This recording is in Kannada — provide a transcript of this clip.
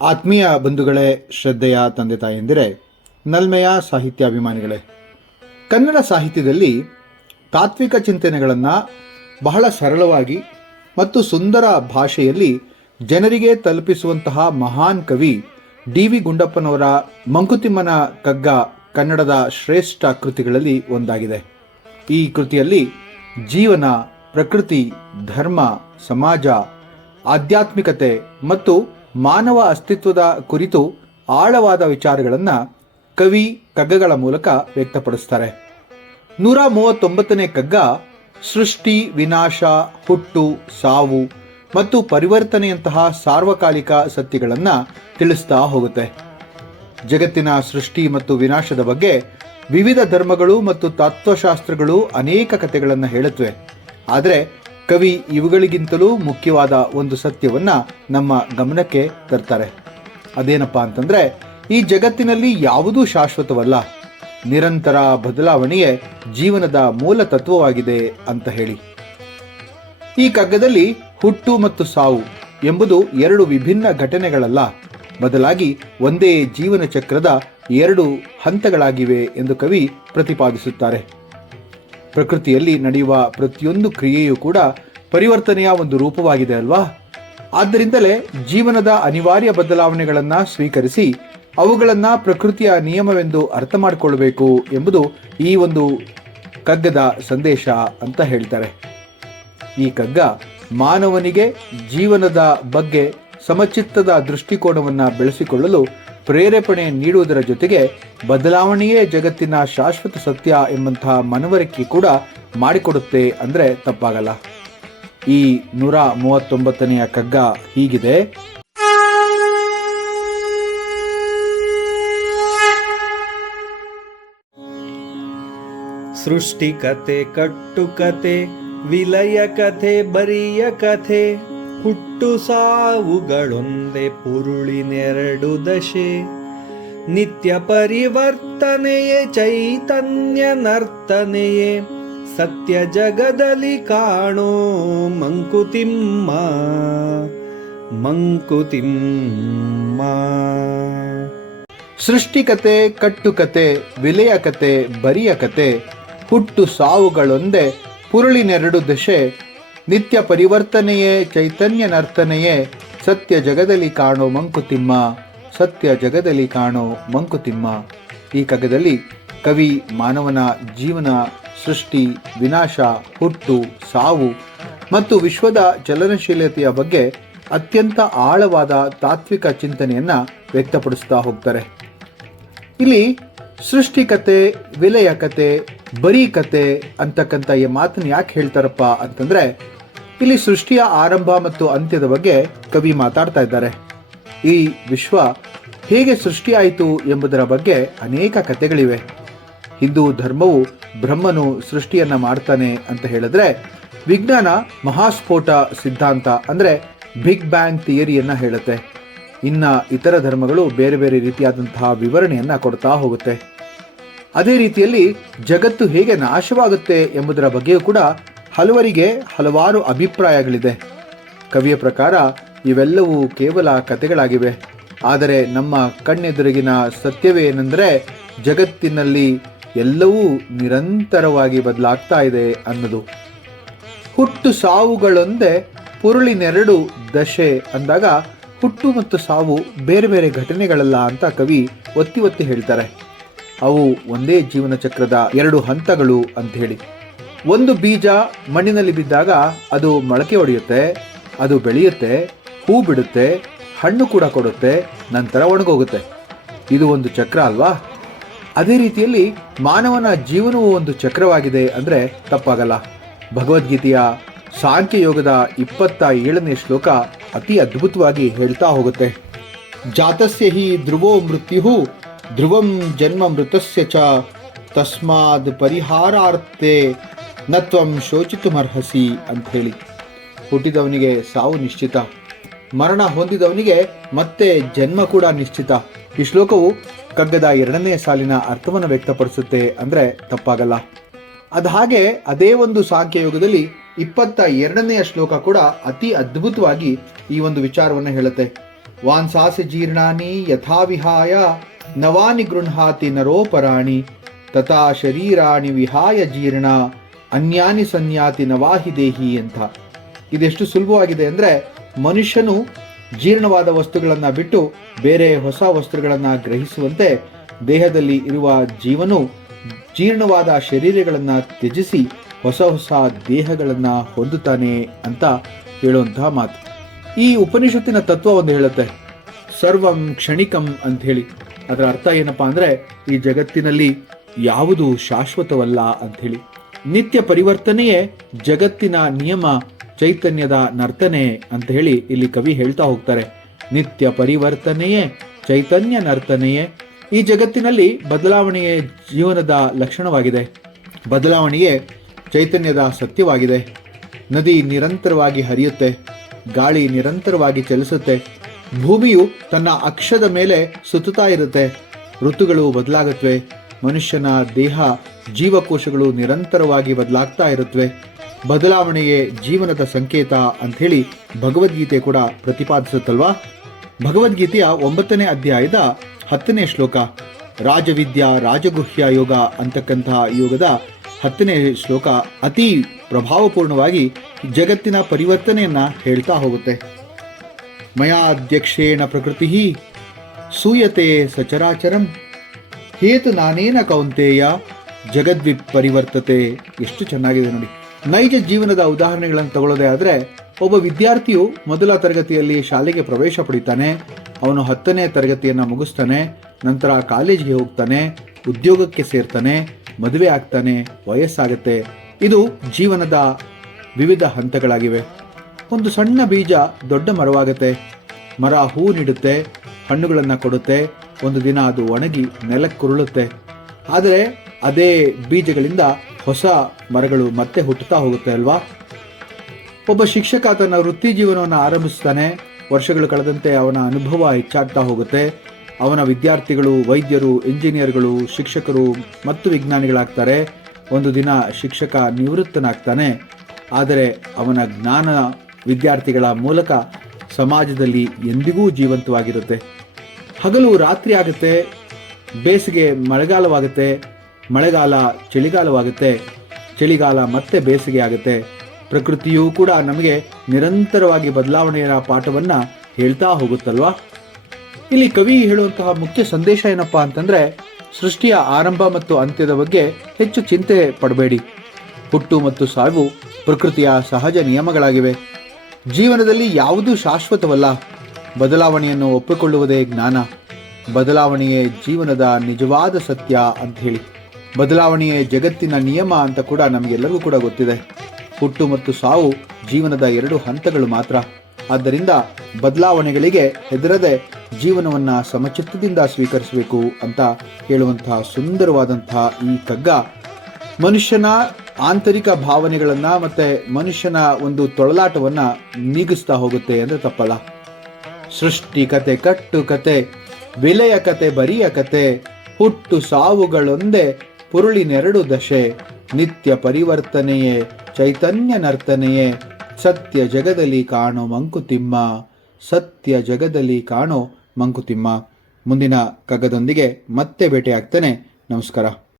ಆತ್ಮೀಯ ಬಂಧುಗಳೇ, ಶ್ರದ್ಧೆಯ ತಂದೆ ತಾಯಂದಿರೇ, ನಲ್ಮೆಯ ಸಾಹಿತ್ಯಾಭಿಮಾನಿಗಳೇ, ಕನ್ನಡ ಸಾಹಿತ್ಯದಲ್ಲಿ ತಾತ್ವಿಕ ಚಿಂತನೆಗಳನ್ನು ಬಹಳ ಸರಳವಾಗಿ ಮತ್ತು ಸುಂದರ ಭಾಷೆಯಲ್ಲಿ ಜನರಿಗೆ ತಲುಪಿಸುವಂತಹ ಮಹಾನ್ ಕವಿ ಡಿ.ವಿ. ಗುಂಡಪ್ಪನವರ ಮಂಕುತಿಮ್ಮನ ಕಗ್ಗ ಕನ್ನಡದ ಶ್ರೇಷ್ಠ ಕೃತಿಗಳಲ್ಲಿ ಒಂದಾಗಿದೆ. ಈ ಕೃತಿಯಲ್ಲಿ ಜೀವನ, ಪ್ರಕೃತಿ, ಧರ್ಮ, ಸಮಾಜ, ಆಧ್ಯಾತ್ಮಿಕತೆ ಮತ್ತು ಮಾನವ ಅಸ್ತಿತ್ವದ ಕುರಿತು ಆಳವಾದ ವಿಚಾರಗಳನ್ನು ಕವಿ ಕಗ್ಗಗಳ ಮೂಲಕ ವ್ಯಕ್ತಪಡಿಸ್ತಾರೆ. 139ನೇ ಕಗ್ಗ ಸೃಷ್ಟಿ, ವಿನಾಶ, ಹುಟ್ಟು, ಸಾವು ಮತ್ತು ಪರಿವರ್ತನೆಯಂತಹ ಸಾರ್ವಕಾಲಿಕ ಸತ್ಯಗಳನ್ನು ತಿಳಿಸ್ತಾ ಹೋಗುತ್ತೆ. ಜಗತ್ತಿನ ಸೃಷ್ಟಿ ಮತ್ತು ವಿನಾಶದ ಬಗ್ಗೆ ವಿವಿಧ ಧರ್ಮಗಳು ಮತ್ತು ತತ್ವಶಾಸ್ತ್ರಗಳು ಅನೇಕ ಕಥೆಗಳನ್ನು ಹೇಳುತ್ತವೆ. ಆದರೆ ಕವಿ ಇವುಗಳಿಗಿಂತಲೂ ಮುಖ್ಯವಾದ ಒಂದು ಸತ್ಯವನ್ನು ನಮ್ಮ ಗಮನಕ್ಕೆ ತರ್ತಾರೆ. ಅದೇನಪ್ಪ ಅಂತಂದರೆ, ಈ ಜಗತ್ತಿನಲ್ಲಿ ಯಾವುದೂ ಶಾಶ್ವತವಲ್ಲ, ನಿರಂತರ ಬದಲಾವಣೆಯೇ ಜೀವನದ ಮೂಲ ತತ್ವವಾಗಿದೆ ಅಂತ ಹೇಳಿ. ಈ ಕಗ್ಗದಲ್ಲಿ ಹುಟ್ಟು ಮತ್ತು ಸಾವು ಎಂಬುದು ಎರಡು ವಿಭಿನ್ನ ಘಟನೆಗಳಲ್ಲ, ಬದಲಾಗಿ ಒಂದೇ ಜೀವನ ಚಕ್ರದ ಎರಡು ಹಂತಗಳಾಗಿವೆ ಎಂದು ಕವಿ ಪ್ರತಿಪಾದಿಸುತ್ತಾರೆ. ಪ್ರಕೃತಿಯಲ್ಲಿ ನಡೆಯುವ ಪ್ರತಿಯೊಂದು ಕ್ರಿಯೆಯೂ ಕೂಡ ಪರಿವರ್ತನೆಯ ಒಂದು ರೂಪವಾಗಿದೆ ಅಲ್ವಾ? ಆದ್ದರಿಂದಲೇ ಜೀವನದ ಅನಿವಾರ್ಯ ಬದಲಾವಣೆಗಳನ್ನು ಸ್ವೀಕರಿಸಿ ಅವುಗಳನ್ನು ಪ್ರಕೃತಿಯ ನಿಯಮವೆಂದು ಅರ್ಥ ಮಾಡಿಕೊಳ್ಳಬೇಕು ಎಂಬುದು ಈ ಒಂದು ಕಗ್ಗದ ಸಂದೇಶ ಅಂತ ಹೇಳ್ತಾರೆ. ಈ ಕಗ್ಗ ಮಾನವನಿಗೆ ಜೀವನದ ಬಗ್ಗೆ ಸಮಚಿತ್ತದ ದೃಷ್ಟಿಕೋನವನ್ನು ಬೆಳೆಸಿಕೊಳ್ಳಲು ಪ್ರೇರೇಪಣೆ ನೀಡುವುದರ ಜೊತೆಗೆ ಬದಲಾವಣೆಯೇ ಜಗತ್ತಿನ ಶಾಶ್ವತ ಸತ್ಯ ಎಂಬಂತಹ ಮನವರಿಕೆ ಕೂಡ ಮಾಡಿಕೊಡುತ್ತೆ ಅಂದರೆ ತಪ್ಪಾಗಲ್ಲ. ಈ 139ನೆಯ ಕಗ್ಗ ಹೀಗಿದೆ. ಸೃಷ್ಟಿ ಕತೆ, ಕಟ್ಟುಕತೆ, ವಿಲಯ ಕಥೆ, ಬರಿಯ ಕಥೆ, ಹುಟ್ಟು ಸಾವುಗಳೊಂದೇ ಪುರುಳಿನೆರಡು ದಶೆ, ನಿತ್ಯ ಪರಿವರ್ತನೆಯೇ ಚೈತನ್ಯ ನರ್ತನೆಯೇ, ಸತ್ಯ ಜಗದಲ್ಲಿ ಕಾಣೋ ಮಂಕುತಿಮ್ಮ ಮಂಕುತಿಮ್ಮ. ಸೃಷ್ಟಿಕತೆ, ಕಟ್ಟುಕತೆ, ವಿಲಯ ಕತೆ, ಬರಿಯ ಕತೆ, ಹುಟ್ಟು ಸಾವುಗಳೊಂದೇ ಪುರುಳಿನೆರಡು ದಶೆ, ನಿತ್ಯ ಪರಿವರ್ತನೆಯೇ ಚೈತನ್ಯ ನರ್ತನೆಯೇ, ಸತ್ಯ ಜಗದಲ್ಲಿ ಕಾಣೋ ಮಂಕುತಿಮ್ಮ ಸತ್ಯ ಜಗದಲ್ಲಿ ಕಾಣೋ ಮಂಕುತಿಮ್ಮ. ಈ ಕಗ್ಗದಲ್ಲಿ ಕವಿ ಮಾನವನ ಜೀವನ, ಸೃಷ್ಟಿ, ವಿನಾಶ, ಹುಟ್ಟು, ಸಾವು ಮತ್ತು ವಿಶ್ವದ ಚಲನಶೀಲತೆಯ ಬಗ್ಗೆ ಅತ್ಯಂತ ಆಳವಾದ ತಾತ್ವಿಕ ಚಿಂತನೆಯನ್ನು ವ್ಯಕ್ತಪಡಿಸ್ತಾ ಹೋಗ್ತಾರೆ. ಇಲ್ಲಿ ಸೃಷ್ಟಿಕತೆ, ವಿಲಯ ಕತೆ, ಬರೀ ಕತೆ ಅಂತಕ್ಕಂಥ ಈ ಮಾತನ್ನು ಯಾಕೆ ಹೇಳ್ತಾರಪ್ಪ ಅಂತಂದರೆ, ಇಲ್ಲಿ ಸೃಷ್ಟಿಯ ಆರಂಭ ಮತ್ತು ಅಂತ್ಯದ ಬಗ್ಗೆ ಕವಿ ಮಾತಾಡ್ತಾ ಇದ್ದಾರೆ. ಈ ವಿಶ್ವ ಹೇಗೆ ಸೃಷ್ಟಿಯಾಯಿತು ಎಂಬುದರ ಬಗ್ಗೆ ಅನೇಕ ಕಥೆಗಳಿವೆ. ಹಿಂದೂ ಧರ್ಮವು ಬ್ರಹ್ಮನು ಸೃಷ್ಟಿಯನ್ನು ಮಾಡ್ತಾನೆ ಅಂತ ಹೇಳಿದ್ರೆ, ವಿಜ್ಞಾನ ಮಹಾಸ್ಫೋಟ ಸಿದ್ಧಾಂತ ಅಂದರೆ ಬಿಗ್ ಬ್ಯಾಂಗ್ ಥಿಯರಿಯನ್ನು ಹೇಳುತ್ತೆ. ಇನ್ನು ಇತರ ಧರ್ಮಗಳು ಬೇರೆ ಬೇರೆ ರೀತಿಯಾದಂತಹ ವಿವರಣೆಯನ್ನು ಕೊಡ್ತಾ ಹೋಗುತ್ತೆ. ಅದೇ ರೀತಿಯಲ್ಲಿ ಜಗತ್ತು ಹೇಗೆ ನಾಶವಾಗುತ್ತೆ ಎಂಬುದರ ಬಗ್ಗೆಯೂ ಕೂಡ ಹಲವರಿಗೆ ಹಲವಾರು ಅಭಿಪ್ರಾಯಗಳಿದೆ. ಕವಿಯ ಪ್ರಕಾರ ಇವೆಲ್ಲವೂ ಕೇವಲ ಕಥೆಗಳಾಗಿವೆ. ಆದರೆ ನಮ್ಮ ಕಣ್ಣೆದುರಿಗಿನ ಸತ್ಯವೇನೆಂದರೆ, ಜಗತ್ತಿನಲ್ಲಿ ಎಲ್ಲವೂ ನಿರಂತರವಾಗಿ ಬದಲಾಗ್ತಾ ಇದೆ ಅನ್ನೋದು. ಹುಟ್ಟು ಸಾವುಗಳೊಂದೇ ಪುರುಳಿನೆರಡು ದಶೆ ಅಂದಾಗ ಹುಟ್ಟು ಮತ್ತು ಸಾವು ಬೇರೆ ಬೇರೆ ಘಟನೆಗಳಲ್ಲ ಅಂತ ಕವಿ ಒತ್ತಿ ಒತ್ತಿ ಹೇಳ್ತಾರೆ. ಅವು ಒಂದೇ ಜೀವನ ಚಕ್ರದ ಎರಡು ಹಂತಗಳು ಅಂತ ಹೇಳಿ. ಒಂದು ಬೀಜ ಮಣ್ಣಿನಲ್ಲಿ ಬಿದ್ದಾಗ ಅದು ಮೊಳಕೆ ಹೊಡೆಯುತ್ತೆ, ಅದು ಬೆಳೆಯುತ್ತೆ, ಹೂ ಬಿಡುತ್ತೆ, ಹಣ್ಣು ಕೂಡ ಕೊಡುತ್ತೆ, ನಂತರ ಒಣಗೋಗುತ್ತೆ. ಇದು ಒಂದು ಚಕ್ರ ಅಲ್ವಾ? ಅದೇ ರೀತಿಯಲ್ಲಿ ಮಾನವನ ಜೀವನವು ಒಂದು ಚಕ್ರವಾಗಿದೆ ಅಂದರೆ ತಪ್ಪಾಗಲ್ಲ. ಭಗವದ್ಗೀತೆಯ ಸಾಂಖ್ಯಯೋಗದ 27ನೇ ಶ್ಲೋಕ ಅತಿ ಅದ್ಭುತವಾಗಿ ಹೇಳ್ತಾ ಹೋಗುತ್ತೆ. ಜಾತಸ್ಯ ಹಿ ಧ್ರುವೋ ಮೃತ್ಯು ಧ್ರುವಂ ಜನ್ಮ ಮೃತಸ್ಯ ಚ ತಸ್ಮಾದ್ ಪರಿಹಾರಾರ್ಥೆ ನತ್ವಂ ಶೋಚಿತುಮರ್ಹಸಿ ಅಂತ ಹೇಳಿ. ಹುಟ್ಟಿದವನಿಗೆ ಸಾವು ನಿಶ್ಚಿತ, ಮರಣ ಹೊಂದಿದವನಿಗೆ ಮತ್ತೆ ಜನ್ಮ ಕೂಡ ನಿಶ್ಚಿತ. ಈ ಶ್ಲೋಕವು ಕಗ್ಗದ 2ನೇ ಸಾಲಿನ ಅರ್ಥವನ್ನು ವ್ಯಕ್ತಪಡಿಸುತ್ತೆ ಅಂದರೆ ತಪ್ಪಾಗಲ್ಲ. ಅದು ಹಾಗೆ ಅದೇ ಒಂದು ಸಾಂಖ್ಯಯೋಗದಲ್ಲಿ 22ನೇ ಶ್ಲೋಕ ಕೂಡ ಅತಿ ಅದ್ಭುತವಾಗಿ ಈ ಒಂದು ವಿಚಾರವನ್ನು ಹೇಳುತ್ತೆ. ವಾನ್ಸಾಸಿ ಜೀರ್ಣಾನಿ ಯಥಾವಿಹಾಯ ನವಾನಿ ಗೃಹಾತಿ ನರೋಪರಾಣಿ ತಥಾ ಶರೀರಾಣಿ ವಿಹಾಯ ಜೀರ್ಣ ಅನ್ಯಾನಿ ಸನ್ಯಾತಿ ನವಾಹಿ ದೇಹಿ ಅಂತ. ಇದೆಷ್ಟು ಸುಲಭವಾಗಿದೆ ಅಂದರೆ, ಮನುಷ್ಯನು ಜೀರ್ಣವಾದ ವಸ್ತುಗಳನ್ನು ಬಿಟ್ಟು ಬೇರೆ ಹೊಸ ವಸ್ತುಗಳನ್ನು ಗ್ರಹಿಸುವಂತೆ ದೇಹದಲ್ಲಿ ಇರುವ ಜೀವನು ಜೀರ್ಣವಾದ ಶರೀರಗಳನ್ನು ತ್ಯಜಿಸಿ ಹೊಸ ಹೊಸ ದೇಹಗಳನ್ನು ಹೊಂದುತ್ತಾನೆ ಅಂತ ಹೇಳುವಂತಹ ಮಾತು. ಈ ಉಪನಿಷತ್ತಿನ ತತ್ವ ಒಂದು ಹೇಳುತ್ತೆ, ಸರ್ವಂ ಕ್ಷಣಿಕಂ ಅಂತ ಹೇಳಿ. ಅದರ ಅರ್ಥ ಏನಪ್ಪಾ ಅಂದರೆ, ಈ ಜಗತ್ತಿನಲ್ಲಿ ಯಾವುದು ಶಾಶ್ವತವಲ್ಲ ಅಂಥೇಳಿ. ನಿತ್ಯ ಪರಿವರ್ತನೆಯೇ ಜಗತ್ತಿನ ನಿಯಮ, ಚೈತನ್ಯದ ನರ್ತನೆ ಅಂತ ಹೇಳಿ ಇಲ್ಲಿ ಕವಿ ಹೇಳ್ತಾ ಹೋಗ್ತಾರೆ. ನಿತ್ಯ ಪರಿವರ್ತನೆಯೇ ಚೈತನ್ಯ ನರ್ತನೆಯೇ. ಈ ಜಗತ್ತಿನಲ್ಲಿ ಬದಲಾವಣೆಯೇ ಜೀವನದ ಲಕ್ಷಣವಾಗಿದೆ. ಬದಲಾವಣೆಯೇ ಚೈತನ್ಯದ ಸತ್ಯವಾಗಿದೆ. ನದಿ ನಿರಂತರವಾಗಿ ಹರಿಯುತ್ತೆ, ಗಾಳಿ ನಿರಂತರವಾಗಿ ಚಲಿಸುತ್ತೆ, ಭೂಮಿಯು ತನ್ನ ಅಕ್ಷದ ಮೇಲೆ ಸುತ್ತುತ್ತಾ ಇರುತ್ತೆ, ಋತುಗಳು ಬದಲಾಗುತ್ತವೆ, ಮನುಷ್ಯನ ದೇಹ ಜೀವಕೋಶಗಳು ನಿರಂತರವಾಗಿ ಬದಲಾಗ್ತಾ ಇರುತ್ತವೆ. ಬದಲಾವಣೆಯೇ ಜೀವನದ ಸಂಕೇತ ಅಂಥೇಳಿ ಭಗವದ್ಗೀತೆ ಕೂಡ ಪ್ರತಿಪಾದಿಸುತ್ತಲ್ವಾ. ಭಗವದ್ಗೀತೆಯ 9ನೇ ಅಧ್ಯಾಯದ 10ನೇ ಶ್ಲೋಕ, ರಾಜವಿದ್ಯಾ ರಾಜಗುಹ್ಯ ಯೋಗ ಅಂತಕ್ಕಂತಹ ಯೋಗದ 10ನೇ ಶ್ಲೋಕ ಅತಿ ಪ್ರಭಾವಪೂರ್ಣವಾಗಿ ಜಗತ್ತಿನ ಪರಿವರ್ತನೆಯನ್ನ ಹೇಳ್ತಾ ಹೋಗುತ್ತೆ. ಮಯಾಧ್ಯಕ್ಷೇಣ ಪ್ರಕೃತಿ ಸೂಯತೆ ಸಚರಾಚರಂ ಹೇತು ನಾನೇನ ಕೌಂತೆಯ ಜಗದ್ವಿಪರಿವರ್ತತೆ. ಎಷ್ಟು ಚೆನ್ನಾಗಿದೆ ನೋಡಿ. ನೈಜ ಜೀವನದ ಉದಾಹರಣೆಗಳನ್ನು ತಗೊಳ್ಳೋದೇ ಆದರೆ, ಒಬ್ಬ ವಿದ್ಯಾರ್ಥಿಯು ಮೊದಲ ತರಗತಿಯಲ್ಲಿ ಶಾಲೆಗೆ ಪ್ರವೇಶ ಪಡಿತಾನೆ, ಅವನು 10ನೇ ತರಗತಿಯನ್ನು ಮುಗಿಸ್ತಾನೆ, ನಂತರ ಕಾಲೇಜಿಗೆ ಹೋಗ್ತಾನೆ, ಉದ್ಯೋಗಕ್ಕೆ ಸೇರ್ತಾನೆ, ಮದುವೆ ಆಗ್ತಾನೆ, ವಯಸ್ಸಾಗುತ್ತೆ. ಇದು ಜೀವನದ ವಿವಿಧ ಹಂತಗಳಾಗಿವೆ. ಒಂದು ಸಣ್ಣ ಬೀಜ ದೊಡ್ಡ ಮರವಾಗುತ್ತೆ, ಮರ ಹೂ ನೀಡುತ್ತೆ, ಹಣ್ಣುಗಳನ್ನು ಕೊಡುತ್ತೆ, ಒಂದು ದಿನ ಅದು ಒಣಗಿ ನೆಲಕ್ಕುರುಳುತ್ತೆ. ಆದರೆ ಅದೇ ಬೀಜಗಳಿಂದ ಹೊಸ ಮರಗಳು ಮತ್ತೆ ಹುಟ್ಟುತ್ತಾ ಹೋಗುತ್ತೆ ಅಲ್ವಾ. ಒಬ್ಬ ಶಿಕ್ಷಕ ತನ್ನ ವೃತ್ತಿ ಜೀವನವನ್ನು ಆರಂಭಿಸ್ತಾನೆ, ವರ್ಷಗಳು ಕಳೆದಂತೆ ಅವನ ಅನುಭವ ಹೆಚ್ಚಾಗ್ತಾ ಹೋಗುತ್ತೆ. ಅವನ ವಿದ್ಯಾರ್ಥಿಗಳು ವೈದ್ಯರು, ಇಂಜಿನಿಯರ್ಗಳು, ಶಿಕ್ಷಕರು ಮತ್ತು ವಿಜ್ಞಾನಿಗಳಾಗ್ತಾರೆ. ಒಂದು ದಿನ ಶಿಕ್ಷಕ ನಿವೃತ್ತನಾಗ್ತಾನೆ, ಆದರೆ ಅವನ ಜ್ಞಾನ ವಿದ್ಯಾರ್ಥಿಗಳ ಮೂಲಕ ಸಮಾಜದಲ್ಲಿ ಎಂದಿಗೂ ಜೀವಂತವಾಗಿರುತ್ತೆ. ಹಗಲು ರಾತ್ರಿ ಆಗುತ್ತೆ, ಬೇಸಿಗೆ ಮಳೆಗಾಲವಾಗುತ್ತೆ, ಮಳೆಗಾಲ ಚಳಿಗಾಲವಾಗುತ್ತೆ, ಚಳಿಗಾಲ ಮತ್ತೆ ಬೇಸಿಗೆ ಆಗುತ್ತೆ. ಪ್ರಕೃತಿಯೂ ಕೂಡ ನಮಗೆ ನಿರಂತರವಾಗಿ ಬದಲಾವಣೆಯ ಪಾಠವನ್ನು ಹೇಳ್ತಾ ಹೋಗುತ್ತಲ್ವಾ. ಇಲ್ಲಿ ಕವಿ ಹೇಳುವಂತಹ ಮುಖ್ಯ ಸಂದೇಶ ಏನಪ್ಪಾ ಅಂತಂದ್ರೆ, ಸೃಷ್ಟಿಯ ಆರಂಭ ಮತ್ತು ಅಂತ್ಯದ ಬಗ್ಗೆ ಹೆಚ್ಚು ಚಿಂತೆ ಪಡಬೇಡಿ. ಹುಟ್ಟು ಮತ್ತು ಸಾವು ಪ್ರಕೃತಿಯ ಸಹಜ ನಿಯಮಗಳಾಗಿವೆ. ಜೀವನದಲ್ಲಿ ಯಾವುದೂ ಶಾಶ್ವತವಲ್ಲ. ಬದಲಾವಣೆಯನ್ನು ಒಪ್ಪಿಕೊಳ್ಳುವುದೇ ಜ್ಞಾನ. ಬದಲಾವಣೆಯೇ ಜೀವನದ ನಿಜವಾದ ಸತ್ಯ ಅಂತ ಹೇಳಿ. ಬದಲಾವಣೆಯೇ ಜಗತ್ತಿನ ನಿಯಮ ಅಂತ ಕೂಡ ನಮಗೆಲ್ಲರಿಗೂ ಕೂಡ ಗೊತ್ತಿದೆ. ಹುಟ್ಟು ಮತ್ತು ಸಾವು ಜೀವನದ 2 ಹಂತಗಳು ಮಾತ್ರ. ಆದ್ದರಿಂದ ಬದಲಾವಣೆಗಳಿಗೆ ಹೆದರದೆ ಜೀವನವನ್ನು ಸಮಚಿತ್ತದಿಂದ ಸ್ವೀಕರಿಸಬೇಕು ಅಂತ ಹೇಳುವಂತಹ ಸುಂದರವಾದಂತಹ ಈ ಕಗ್ಗ ಮನುಷ್ಯನ ಆಂತರಿಕ ಭಾವನೆಗಳನ್ನು ಮತ್ತು ಮನುಷ್ಯನ ಒಂದು ತೊಳಲಾಟವನ್ನು ನೀಗಿಸ್ತಾ ಹೋಗುತ್ತೆ ಅಂದರೆ ತಪ್ಪಲ್ಲ. ಸೃಷ್ಟಿ ಕತೆ, ಕಟ್ಟು ಕತೆ, ವಿಲೆಯ ಕತೆ, ಬರಿಯ ಕತೆ, ಹುಟ್ಟು ಸಾವುಗಳೊಂದೇ ಪುರುಳಿನೆರಡು ದಶೆ, ನಿತ್ಯ ಪರಿವರ್ತನೆಯೇ ಚೈತನ್ಯ ನರ್ತನೆಯೇ, ಸತ್ಯ ಜಗದಲ್ಲಿ ಕಾಣೋ ಮಂಕುತಿಮ್ಮ, ಸತ್ಯ ಜಗದಲ್ಲಿ ಕಾಣೋ ಮಂಕುತಿಮ್ಮ. ಮುಂದಿನ ಕಗ್ಗದೊಂದಿಗೆ ಮತ್ತೆ ಭೇಟಿಯಾಗ್ತೇನೆ. ನಮಸ್ಕಾರ.